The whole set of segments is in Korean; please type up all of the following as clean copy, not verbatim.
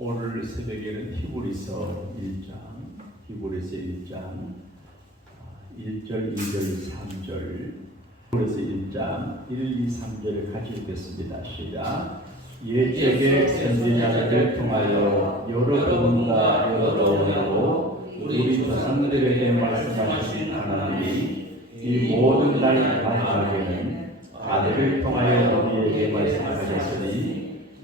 오늘 새벽에는 히브리서 1장 1절, 2절, 3절, 히브리서 1장 1, 2, 3절을 같이 읽겠습니다. 시작. 옛적의 선지자들을 통하여 여러 분과 여러 언어로 우리 조상들에게 말씀하신 하나님이 이 모든 날 마지막에는 아들을 통하여 우리에게 말씀하셨으니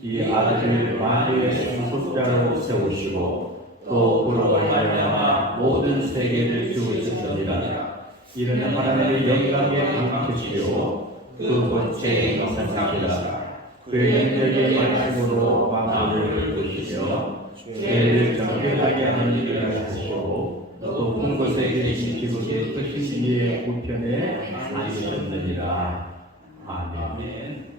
이 아들을 만유의 상속자로 세우시고 또 그로 말미암아 모든 세계를 지으셨느니라. 이는 하나님의 영광의 빛이시요 그 본체의 이상이시라. 그의 능력의 말씀으로 만물을 이루시며 죄를 정결하게 하는 일을 하시고 높은 곳에 계신 지극히 크신 이의 우편에 앉으셨느니라. 아멘.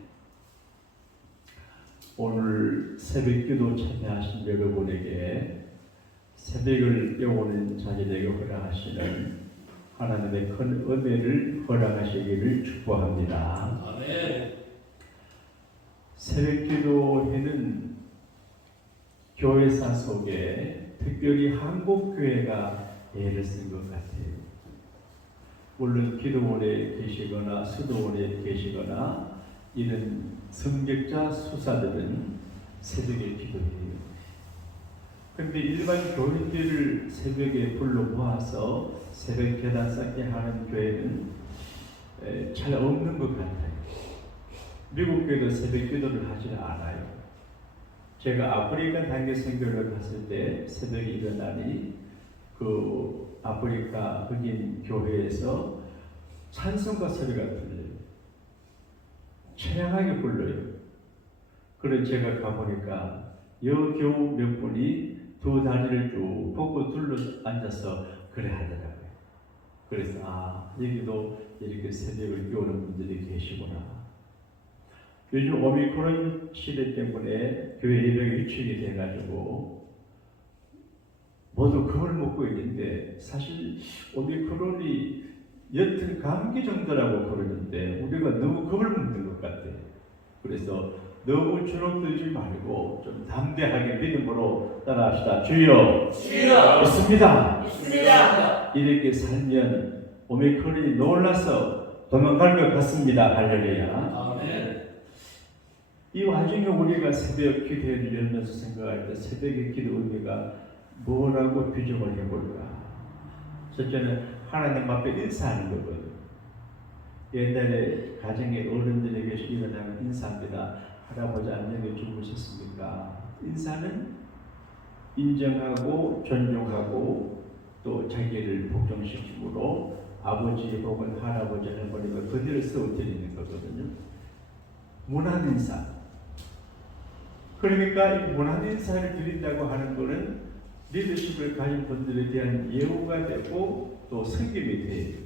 오늘 새벽기도 참여하신 여러분에게 새벽을 깨우는 자녀에게 허락하시는 하나님의 큰 은혜를 허락하시기를 축복합니다. 아멘. 새벽기도회는 교회사 속에 특별히 한국교회가 애를 쓴 것 같아요. 물론 기도원에 계시거나 수도원에 계시거나 이런 성격자 수사들은 새벽에 기도해요. 그런데 일반 교인들을 새벽에 불러 모아서 새벽 계단 쌓게 하는 교회는 잘 없는 것 같아요. 미국 교회도 새벽 기도를 하지는 않아요. 제가 아프리카 단계 선교를 갔을 때 새벽에 일어나니 그 아프리카 흑인 교회에서 찬송가 소리가 들려요. 찬양하게 불러요. 그래서 제가 가보니까 여겨우 몇 분이 두 다리를 쭉 뻗고 둘러 앉아서 그래 하더라고요. 그래서 여기도 이렇게 새벽을 깨우는 분들이 계시구나. 요즘 오미크론 시대 때문에 교회 예배가 위축이 돼가지고 모두 겁을 먹고 있는데 사실 오미크론이 옅은 감기 정도라고 그러는데 우리가 너무 겁을 먹는 것 같아요. 그래서 너무 주눅들지 말고 좀 담대하게 믿음으로 따라합시다. 주여, 주여, 있습니다. 이렇게 살면 오미크론이 놀라서 도망갈 것 같습니다. 할렐루야. 아멘. 이 와중에 우리가 새벽 기도회를 열면서 생각할 때 새벽의 기도 의미가 뭐라고 규정을 해볼까? 첫째는 하나님 앞에 인사하는 거거든요. 옛날에 가정의 어른들에게 일어나면 인사합니다. 할아버지 안녕히 주무셨습니까? 인사는 인정하고 존중하고 또 자기를 복종시키므로 아버지 혹은 할아버지 할머니가 그들을 세워드리는 거거든요. 문안 인사. 그러니까 이 문안 인사를 드린다고 하는 것은 리더십을 가진 분들에 대한 예우가 되고 또 섬김이 돼요.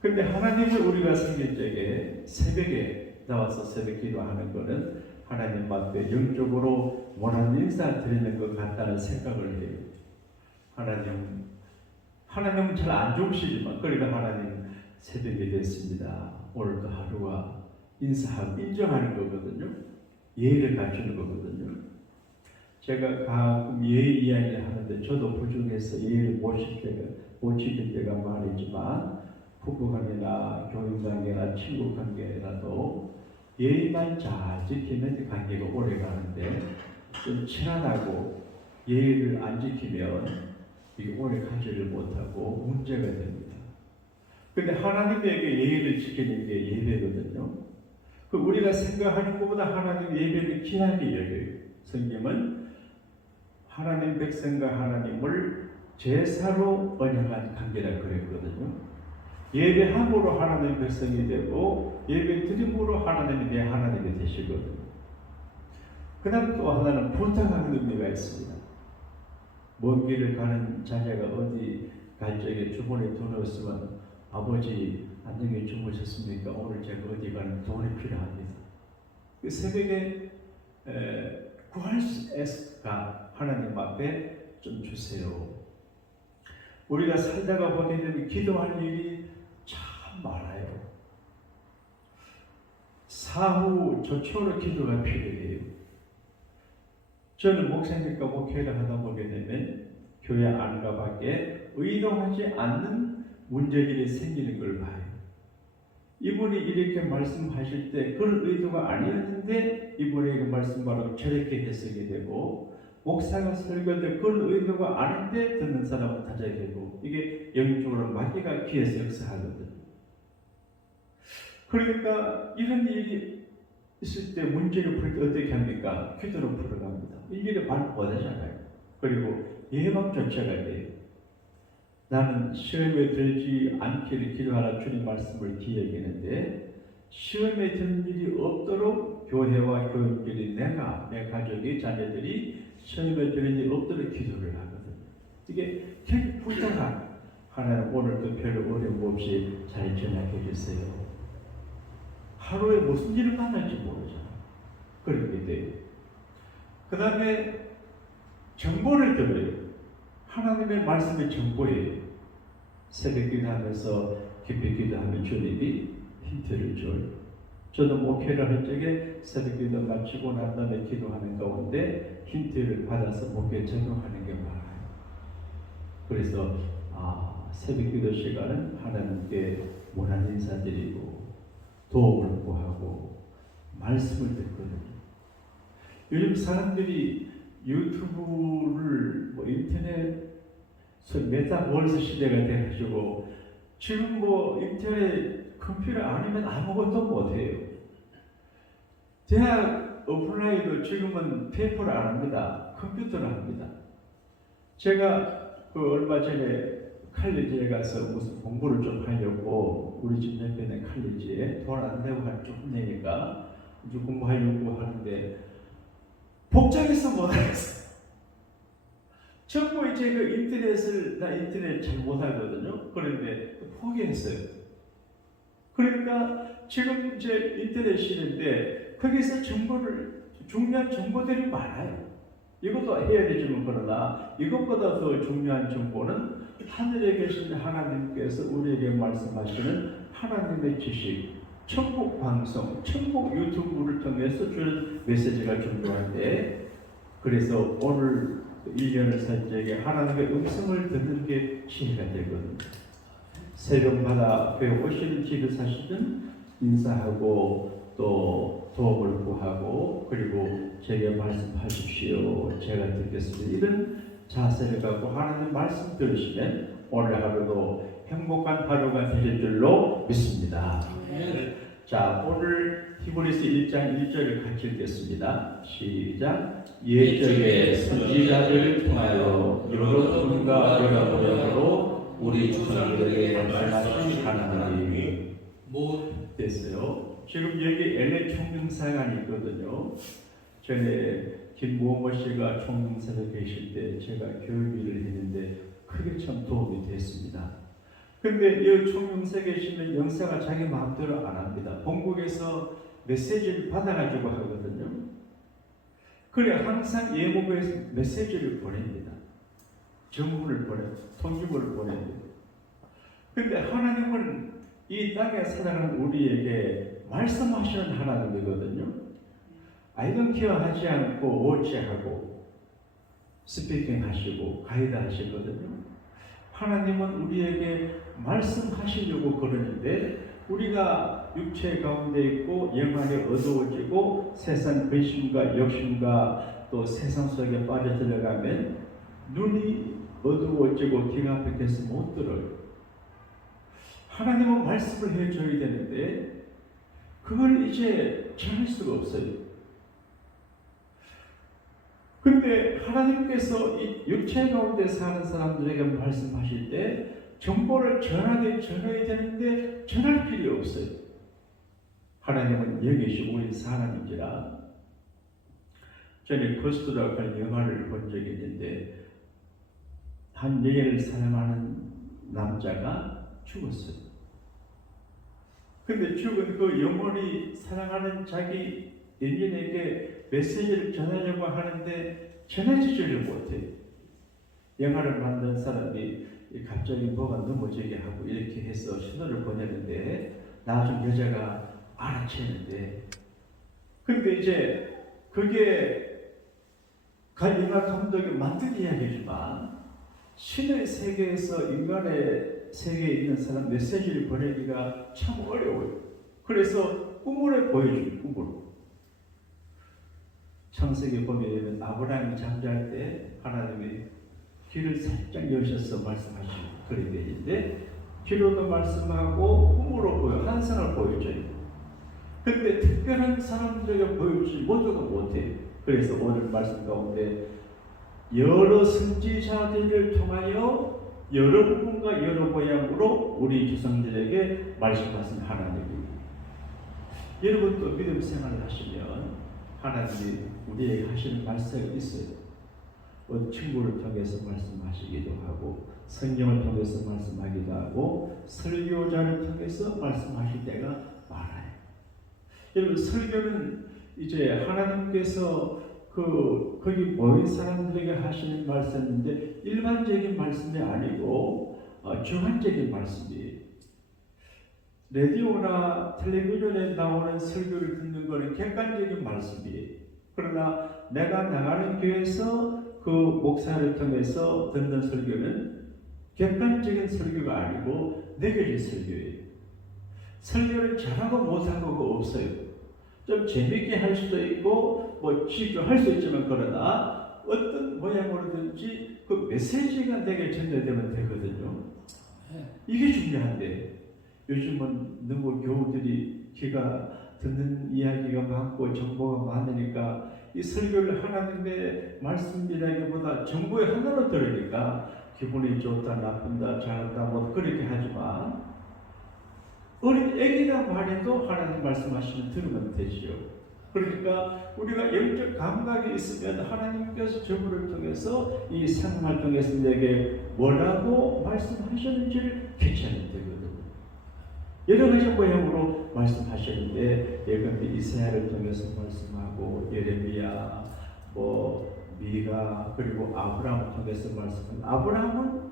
그런데 하나님을 우리가 섬길 적에 새벽에 나와서 새벽 기도하는 것은 하나님 앞에 영적으로 문안 인사 드리는 것 같다는 생각을 해요. 하나님은 잘 안 좋으시지만 그러니까 하나님 새벽이 됐습니다. 오늘도 하루가 인사하고 인정하는 거거든요. 예의를 갖추는 거거든요. 제가 가끔 예의 이야기를 하는데 저도 부족해서 예의를 못 지킬 때가 많이지만 부부관계나 교인관계나 친구관계라도 예의만 잘 지키면 관계가 오래 가는데 좀 친하다고 예의를 안 지키면 이게 오래 가지를 못하고 문제가 됩니다. 그런데 하나님에게 예의를 지키는 게 예배거든요. 그 우리가 생각하는 것보다 하나님 예배를 귀하게 여겨요. 성경은 하나님 백성과 하나님을 제사로 언약한 관계라 그랬거든요. 예배함으로 하나님 백성이 되고 예배 드림으로 하나님이 내 하나님이 되시거든요. 그 다음 또 하나는 부탁하는 의미가 있습니다. 먼 길을 가는 자녀가 어디 갈 적에 주머니에 돈 없으면 아버지 안녕히 주무셨습니까? 오늘 제가 어디 가는 돈이 필요합니다. 새벽에 구할 수가 하나님 앞에 좀 주세요. 우리가 살다가 보게 되면 기도할 일이 참 많아요. 사후 조처로 기도가 필요해요. 저는 목사님과 목회를 하다 보게 되면 교회 안과 밖에 의도하지 않는 문제들이 생기는 걸 봐요. 이분이 이렇게 말씀하실 때 그런 의도가 아니었는데 이분의 그 말씀 바로 저렇게 해석이 되고, 목사가 설교할 때 그런 의도가 아닌데 듣는 사람은 다자게 되고, 이게 영적으로 마귀가 귀에서 역사하거든요. 그러니까 이런 일이 있을 때 문제를 풀 때 어떻게 합니까? 기도로 풀어갑니다. 일일이 말 못하잖아요. 그리고 예방 조처가 돼요. 나는 시험에 들지 않기를 기도하라 주님 말씀을 기억했는데, 시험에 드는 일이 없도록 교회와 교인들이, 내가, 내 가족이, 자녀들이 시험에 드는 일이 없도록 기도를 하거든요. 이게 되게 부탁한, 하나님 오늘도 별 어려움 없이 잘 전하게 해주세요. 하루에 무슨 일을 만날지 모르잖아. 그렇게 돼요. 그 다음에 정보를 들어요. 하나님의 말씀의 정보예요. 새벽 기도하면서 깊이 기도하면 주님이 힌트를 줘요. 저도 목회를 할 적에 새벽 기도 마치고 난 다음에 기도하는 가운데 힌트를 받아서 목회에 적용하는 게 많아요. 그래서 새벽 기도 시간은 하나님께 원한 인사드리고 도움을 구하고 말씀을 듣거든요. 요즘 사람들이 유튜브를 인터넷 메타버스 시대가 돼가지고 지금 인터넷 컴퓨터 아니면 아무것도 못해요. 대학 어플라이도 지금은 페이퍼를 안 합니다. 컴퓨터를 합니다. 제가 얼마 전에 칼리지에 가서 무슨 공부를 좀 하려고, 우리 집 옆에 있는 칼리지에 돈 안 내고 한 조금 내니까 이제 공부하려고 하는데 복잡해서 못하겠어요. 전부 이제 나 인터넷 잘 못하거든요. 그런데 포기했어요. 그러니까 지금 이제 인터넷 시대인데 거기서 중요한 정보들이 많아요. 이것도 해야 되지만, 그러나 이것보다 더 중요한 정보는 하늘에 계신 하나님께서 우리에게 말씀하시는 하나님의 지식, 천국 방송, 천국 유튜브를 통해서 주는 메시지가 중요한데, 그래서 오늘 1년을 살 적에 하나님의 음성을 듣는 게 지혜가 되거든요. 새벽마다 교회 오시는 집에 사시든 인사하고 또 도움을 구하고, 그리고 제게 말씀하십시오, 제가 듣겠습니다, 이런 자세를 갖고 하나님 말씀 들으시면 오늘 하루도 행복한 하루가 되실 줄로 믿습니다. 자, 오늘 히브리서 1장 1절을 같이 읽겠습니다. 시작. 옛적에 선지자들을 통하여 여러 분과 여러 모양으로 우리 조상들에게 말씀하신 하나님이 됐어요. 지금 여기 LA 총영사관이 있거든요. 전에 김모모 씨가 총영사에 계실 때 제가 교육일을 했는데 크게 참 도움이 됐습니다. 근데 이 총영사에 계시면 영사가 자기 마음대로 안 합니다. 본국에서 메시지를 받아가지고 하거든요. 그래 항상 예고에서 메시지를 보냅니다. 정문을 보내고 통지문을 보냅니다. 근데 하나님은 이 땅에 살아가는 우리에게 말씀하시는 하나님이거든요. 아이던케어하지 않고 워치하고 스피킹 하시고 가이드 하시거든요. 하나님은 우리에게 말씀하시려고 그러는데, 우리가 육체 가운데 있고 영안이 어두워지고 세상 근심과 욕심과 또 세상 속에 빠져들어가면 눈이 어두워지고 귀가 뺏겨서 못 들어요. 하나님은 말씀을 해줘야 되는데 그걸 이제 전할 수가 없어요. 근데 하나님께서 이 육체 가운데 사는 사람들에게 말씀하실 때 정보를 전해야 되는데 전할 필요 없어요. 하나님은 여기시 오인 사람인지라. 전에 코스트라고 하는 영화를 본 적이 있는데 한 여인을 사랑하는 남자가 죽었어요. 근데 죽은 그 영혼이 사랑하는 자기 연인에게 메시지를 전하려고 하는데 전해주지를 못해요. 영화를 만든 사람이 갑자기 뭐가 넘어지게 하고 이렇게 해서 신호를 보내는데 나중 여자가 알아채는데, 근데 이제 그게 영화 감독이 만든 이야기지만 신의 세계에서 인간의 세계에 있는 사람 메시지를 보내기가 참 어려워요. 그래서 꿈으로 보여줘요. 꿈으로. 창세기 보면 아브라함이 잠잘 때 하나님이 귀를 살짝 여셔서 말씀하시고 그런 게 있는데 귀로도 말씀하고 꿈으로 보여 환상을 보여줘요. 근데 특별한 사람들에게 보여주지 모두가 못해요. 그래서 오늘 말씀 가운데 여러 선지자들을 통하여 여러 부분과 여러 모양으로 우리 조상들에게 말씀하신 하나님입니다. 여러분도 믿음 생활을 하시면 하나님이 우리에게 하시는 말씀이 있어요. 친구를 통해서 말씀하시기도 하고 성경을 통해서 말씀하기도 하고 설교자를 통해서 말씀하실 때가 많아요. 여러분 설교는 이제 하나님께서 거기 모인 사람들에게 하시는 말씀인데 일반적인 말씀이 아니고 주관적인 말씀이에요. 라디오나 텔레비전에 나오는 설교를 듣는 것은 객관적인 말씀이에요. 그러나 내가 나가는 교회에서 그 목사를 통해서 듣는 설교는 객관적인 설교가 아니고 내게진 설교예요. 설교를 잘하고 못하고가 없어요. 좀 재밌게 할 수도 있고 쉽게 할 수 있지만 그러나 어떤 모양으로든지 그 메시지가 내게 전달되면 되거든요. 이게 중요한데 요즘은 너무 교우들이 귀가 듣는 이야기가 많고 정보가 많으니까 이 설교를 하나님의 말씀이라기보다 정보의 하나로 들으니까 기분이 좋다 나쁜다 잘한다 그렇게 하지만 어린 애기라고 하래도 하나님 말씀하시면 들으면 되지요. 그러니까 우리가 영적 감각이 있으면 하나님께서 저분을 통해서 이 상황을 통해서 내게 뭐라고 말씀하셨는지를 캐치하면 되거든요. 여러 가지 모양으로 말씀하셨는데 예컨대 이사야를 통해서 말씀하고 예레미야, 미가 그리고 아브라함을 통해서 말씀하고 아브라함은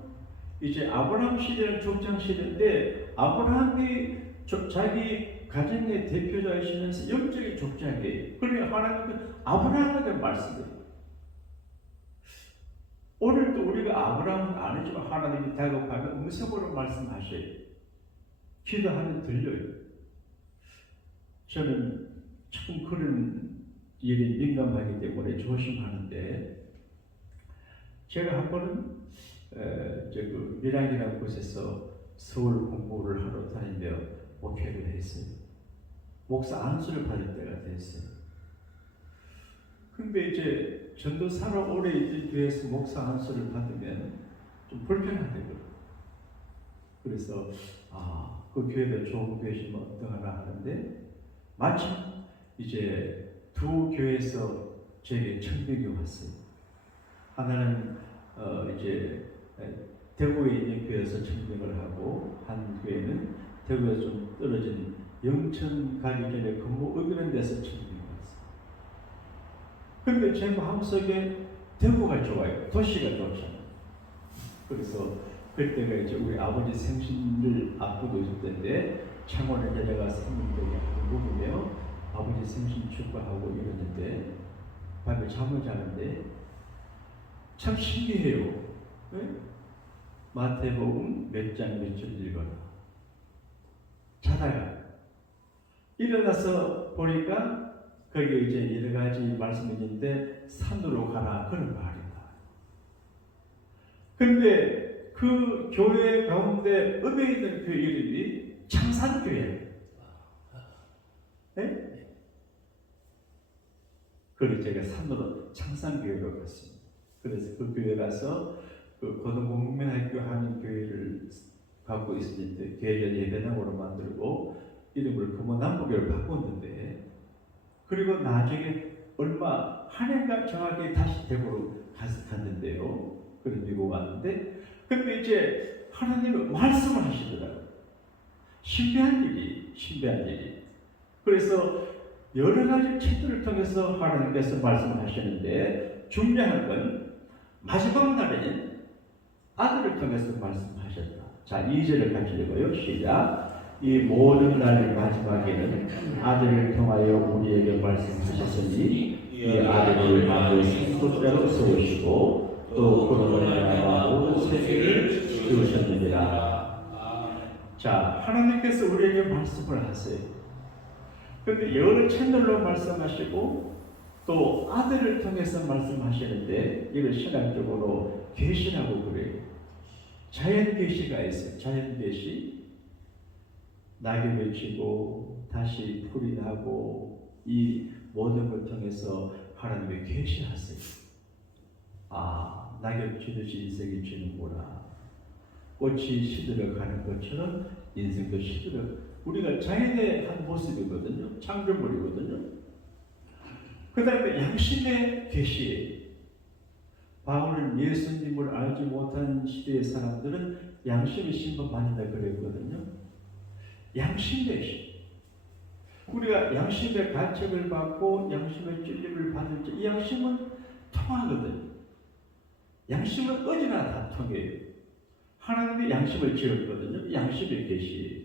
이제 아브라함 시대는 족장 시대인데 아브라함이 자기 가정의 대표자이시면서 영적인 족장이에요. 그러니까 하나님은 아브라함에게 말씀해요. 오늘도 우리가 아브라함은 아니지만 하나님이 다가가면 음성으로 말씀하셔요. 기도하면 들려요. 저는 참 그런 일이 민감하기 때문에 조심하는데 제가 한 번은 밀양이라는 곳에서 서울 공부를 하러 다니며 목회를 했어요. 목사 안수를 받을 때가 됐어요. 근데 이제 전도사로 오래 있던 교회에서 목사 안수를 받으면 좀 불편하더라고요. 그래서 그 교회가 좋은 교회시면 어떠하나 하는데 마침 이제 두 교회에서 제게 청빙이 왔어요. 하나는 이제 대구에 있는 교회에서 청빙을 하고 한 교회는 대구에서 좀 떨어진 영천 가기 전에 근무 의견한 데서 청빙이 왔어요. 근데 제 마음속에 대구가 좋아요. 도시가 좋잖아요. 그래서 그때가 이제 우리 아버지 생신을 앞두고 있을 때인데 창원에 내려가 성민들이 묵으며 아버지 생신 축하하고 이러는데 밤에 잠을 자는데 참 신기해요. 네? 마태복음 몇 장 몇 절 읽어라. 자다가 일어나서 보니까 거기에 이제 여러 가지 말씀이 있는데 산으로 가라 그런 말이다. 근데 그 교회 가운데 읍에 있는 그 이름이 창산교회예요. 네? 그래서 제가 산으로 창산교회로 갔습니다. 그래서 그 교회 가서 그 고등국민학교 하는 교회를 갖고 있었는데 교회를 예배당으로 만들고 이름을 금호남부교를 바꿨는데 그리고 나중에 얼마 한 해가 정확히 다시 대구로 갔는데요. 그래서 미국 왔는데 근데 이제 하나님은 말씀을 하시더라고요. 신비한 일이. 그래서 여러 가지 책들을 통해서 하나님께서 말씀을 하시는데 중요한 건 마지막 날에는 아들을 통해서 말씀하셨다. 자, 2절을 같이 읽어요. 시작. 이 모든 날 마지막에는 아들을 통하여 우리에게 말씀하셨으니 이 아들을 만물 상속자로 세우시고 또 그로 말미암아 모든 세계를 지으셨느니라. 자, 하나님께서 우리에게 말씀을 하세요. 그런데 여러 채널로 말씀하시고 또 아들을 통해서 말씀하시는데 이걸 신학적으로 계시라고 그래요. 자연 계시가 있어요. 자연 계시. 낙엽이 지고 다시 풀이 나고 이 모든 걸 통해서 하나님의 계시하세요. 아, 낙엽 지듯이 인생이 지는구나. 꽃이 시들어가는 것처럼 인생도 시들어. 우리가 자연의 한 모습이거든요. 창조물이거든요. 그 다음에 양심의 계시예요. 바울은 예수님을 알지 못한 시대의 사람들은 양심의 심판받는다 그랬거든요. 양심의 신. 우리가 양심의 가책을 받고 양심의 찔림을 받을 때 이 양심은 통하거든요. 양심은 어디나 다 통해요. 하나님의 양심을 지었거든요. 양심의 계시예요.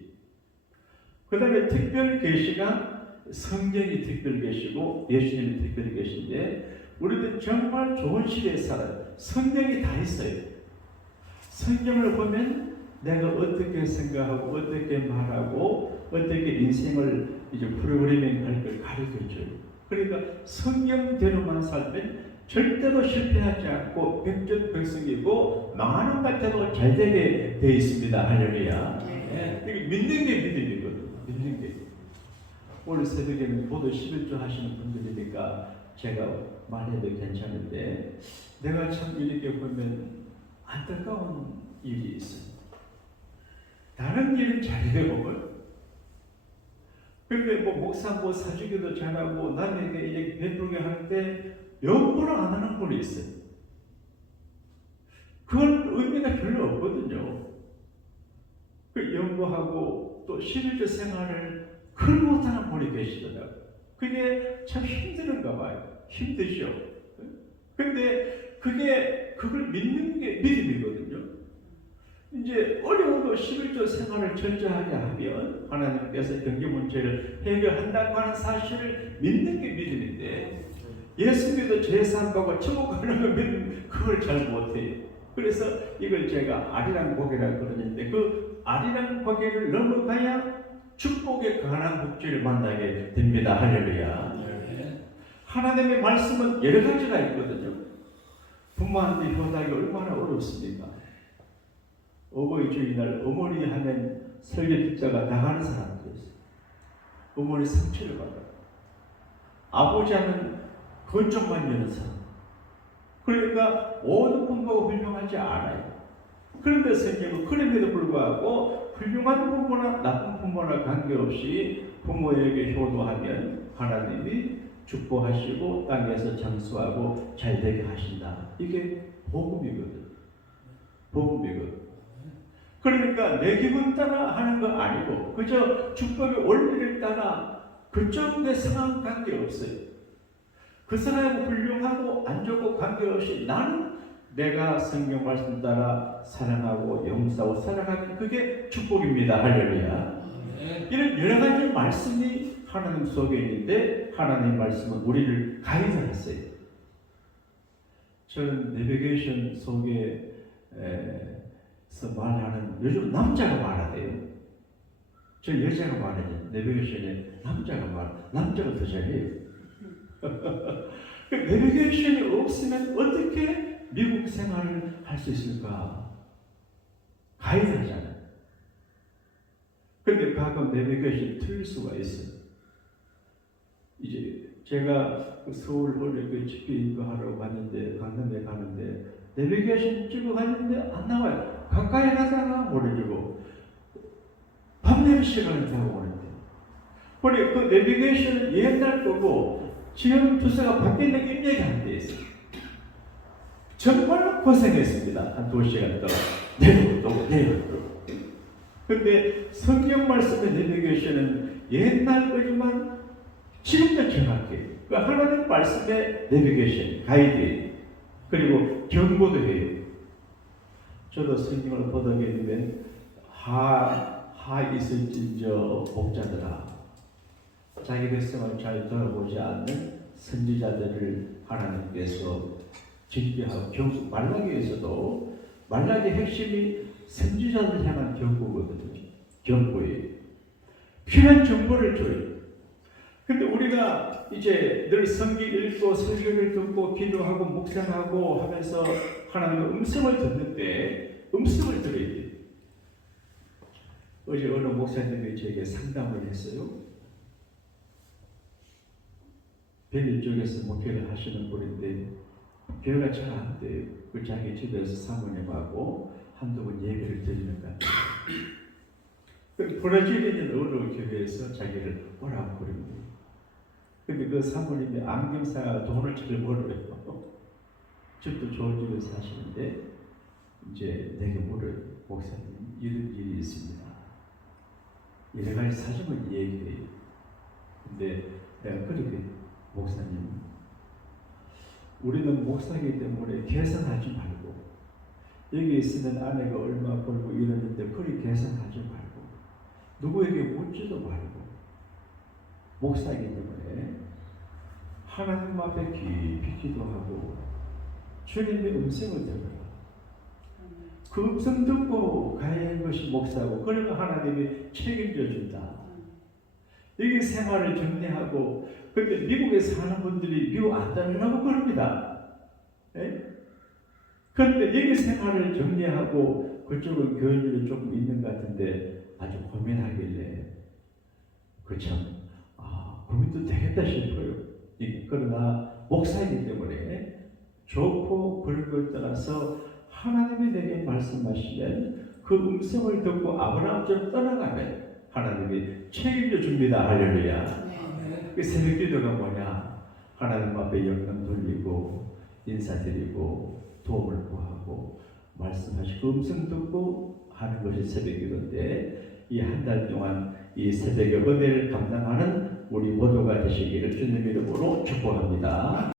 그 다음에 특별 계시가 성경이 특별 계시고 예수님이 특별 계시인데 우리는 정말 좋은 시대에 살아요. 성경이 다 있어요. 성경을 보면 내가 어떻게 생각하고 어떻게 말하고 어떻게 인생을 이제 프로그래밍 할 걸 가르쳐줘요. 그러니까 성경대로만 살면 절대로 실패하지 않고 백전백승이고 망하는 것 같아도 잘 되게 돼 있습니다. 할렐루야. 네. 믿는 게 믿음이거든. 믿는 게. 오늘 새벽에는 보도 11조 하시는 분들이니까 제가 말해도 괜찮은데 내가 참 이렇게 보면 안타까운 일이 있어요. 다른 일은 잘해요. 근데 뭐 목사 뭐 사주기도 잘하고 남에게 이렇게 베풀게 하는데 영부를 안 하는 분이 있어요. 그건 의미가 별로 없거든요. 그 연구하고 또 11조 생활을 그걸 못하는 분이 계시더라고요. 그게 참 힘드는가 봐요. 힘드죠. 근데 그걸 믿는 게 믿음이거든요. 이제 어려워도 11조 생활을 철저하게 하면 하나님께서 경제 문제를 해결한다고 하는 사실을 믿는 게 믿음인데 예수 믿어 제사함하고 천국 가는 거 믿으면 그걸 잘 못해요. 그래서 이걸 제가 아리랑 고개라고 그러는데 그 아리랑 고개를 넘어가야 축복의 강한 복지를 만나게 됩니다. 할렐루야. 하나님의 말씀은 여러 가지가 있거든요. 부모한테 효도하기 얼마나 어렵습니까? 어버이 주일날 어머니 하면 설교 듣자가 나가는 사람들이 있어요. 어머니 상처를 받아요. 아버지 하면 건쪽만 여는 사람. 그러니까 모든 부모가 훌륭하지 않아요. 그런데 성경은 그럼에도 불구하고 훌륭한 부모나 나쁜 부모나 관계없이 부모에게 효도하면 하나님이 축복하시고 땅에서 장수하고 잘되게 하신다. 이게 복음이거든. 복음이거든. 그러니까 내 기분 따라 하는 거 아니고 그저 축복의 원리를 따라 그쪽의 상황 관계없어요. 그 사람이 훌륭하고 안 좋고 관계없이 나는 내가 성경 말씀 따라 사랑하고 용서하고 살아가면 그게 축복입니다. 할렐루야. 이런 여러 가지 말씀이 하나님 속에 있는데 하나님 말씀은 우리를 가이드하세요. 저는 내비게이션 속에서 말하는 요즘 남자가 말하대요. 저 여자가 말하죠. 내비게이션에 남자가 더 잘해요. 그 내비게이션이 없으면 어떻게 미국 생활을 할 수 있을까? 가이드하잖아요. 근데 가끔 내비게이션이 틀릴 수가 있어요. 이제 제가 서울 어느 집회 인도하러 갔는데 강남에 가는데 내비게이션 찍어 갔는데 안 나와요. 가까이 가다가 모르고 밤낮 시간을 잡아오는데 우리 그 내비게이션은 옛날 거고 지금 주소가 바뀌는 게 입력이 안 돼 있어요. 정말 고생했습니다. 한 2시간 동안 내려오고 근데 성경 말씀의 내비게이션은 옛날 거지만 지금도 정확해요. 그 하나님 말씀의 내비게이션, 가이드 그리고 경고도 해요. 저도 성경을 보게 되면 하 있을진저 복자들아 자기 백성을 잘 돌아보지 않는 선지자들을 하나님께서 징계하고 경고, 말라기에서도 말라기의 핵심이 선지자들 향한 경고거든요. 경고예요. 필요한 정보를 줘요. 근데 우리가 이제 늘 성경 읽고 설교를 듣고 기도하고 묵상하고 하면서 하나님의 음성을 듣는데 음성을 들어야 돼요. 어제 어느 목사님이 저에게 상담을 했어요. 백일 쪽에서 목회를 하시는 분인데 교회가 잘 안 돼요. 그 자기 집에서 사모님하고 한두 번 예배를 드리는 것 같아요. 브라질에 있는 어느 교회에서 자기를 오라고 그럽니다. 근데 그 사모님이 안경사가 돈을 잘 벌어요. 집도 좋은 집에 사시는데 이제 내게 물어요. 목사님, 이런 일이 있습니다. 여러 가지 사정을 얘기해요. 근데 내가 그렇게 목사님, 우리는 목사이기 때문에 계산하지 말고 여기 있으면 아내가 얼마 벌고 이러는데 그리 계산하지 말고 누구에게 묻지도 말고 목사이기 때문에 하나님 앞에 깊이 기도하고 주님의 음성을 들어라. 그 음성 듣고 가야 하는 것이 목사고, 그러면 하나님이 책임져 준다. 여기 생활을 정리하고, 근데 미국에 사는 분들이 미국 안 다니라고 그럽니다. 예? 그런데 여기 생활을 정리하고 그쪽은 교회들이 조금 있는 것 같은데 아주 고민하길래 그참 고민도 되겠다 싶어요. 그러나 목사이기 때문에 좋고 그런 걸 떠나서 하나님이 내게 말씀하시면 그 음성을 듣고 아브라함처럼 떠나가면 하나님이 책임져 줍니다. 할렐루야. 그 새벽 기도가 뭐냐? 하나님 앞에 영광 돌리고 인사드리고 도움을 구하고 말씀하시고 그 음성 듣고 하는 것이 새벽 기도인데, 이 한 달 동안 이 새벽의 은혜를 감당하는 우리 모두가 되시기를 주님 이름으로 축복합니다.